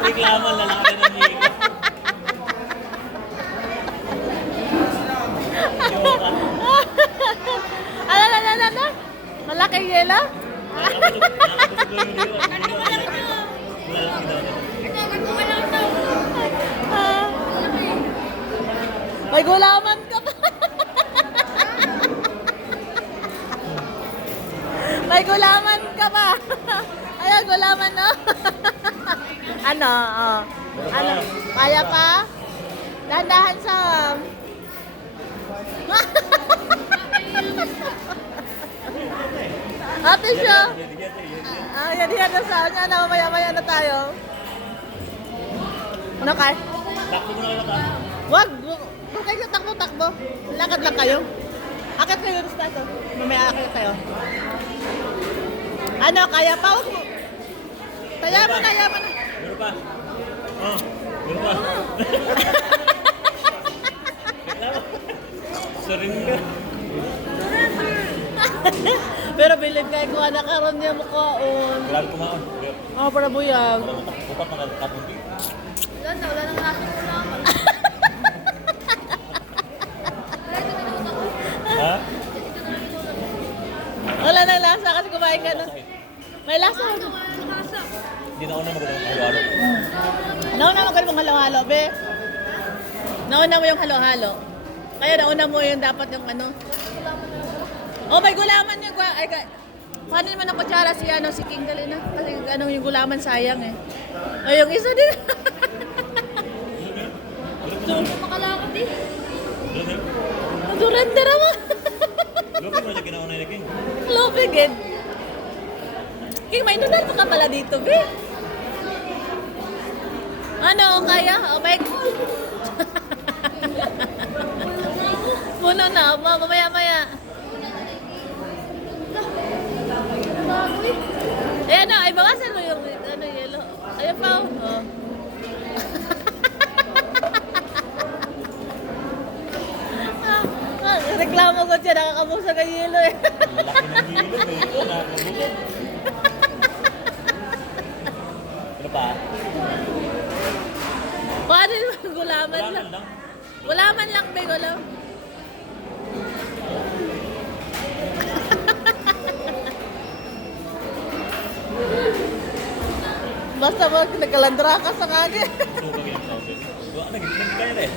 Reklamo, lalaki ng hilo. Ano? Malaking yelo? Ah. May gulaman ka pa. May gulaman ka pa. Ayan, gulaman, no? Ano? Oh. Ano? Kaya pa? Dahan-dahan, Sam. Ate siya. Yan na sa kanya. Mamaya-maya na tayo. Ano kay? Takbo mo na ka. Wag kayo takbo. Lakad lang kayo. Akit kayo sa ito. Mamaya akit tayo. Ano, kaya pa? Wag mo. Taya mo na. Meron pa. Oh, meron pa. Surrender. Pero bilib kayo kung anak karon niya mukhaon. Grabe kumaon. Oh, para buyag. Bukat mga kapundi. Wala nang lasa ko naman. Ha? Wala nang lasa kasi kumain ka na. May lasa. Hindi na ako na magandang halo-halo. Nauna mo mong halo-halo, be. Nauna mo yung halo-halo. Kaya nauna mo yung dapat yung ano. Oh, may gulaman yung paano naman ang kutsara si King dali na. Kasi yung gulaman sayang eh. O yung isa din. So, Makalakot eh. surrender mo. Lupin mo siya kinaunay na King. Lupigid. King, may nunal pa ka pala dito, be. Ano, kaya? Oh, may... Puno na, mamaya-maya. Bago eh. Eh ano, ay bawasan mo yung yellow. Ayun pa, oh. Reklamo ko siya, nakakabusa kay yellow eh. Laki ng hilo. Ito na. Nabulog. Ano pa? Paano yung gulaman Wala lang? lang. Gulaman lang, be, gulaw. Basta wag nagkalandra ka sa kanya. Suka yung sauce. Ano, gitna kaya rin.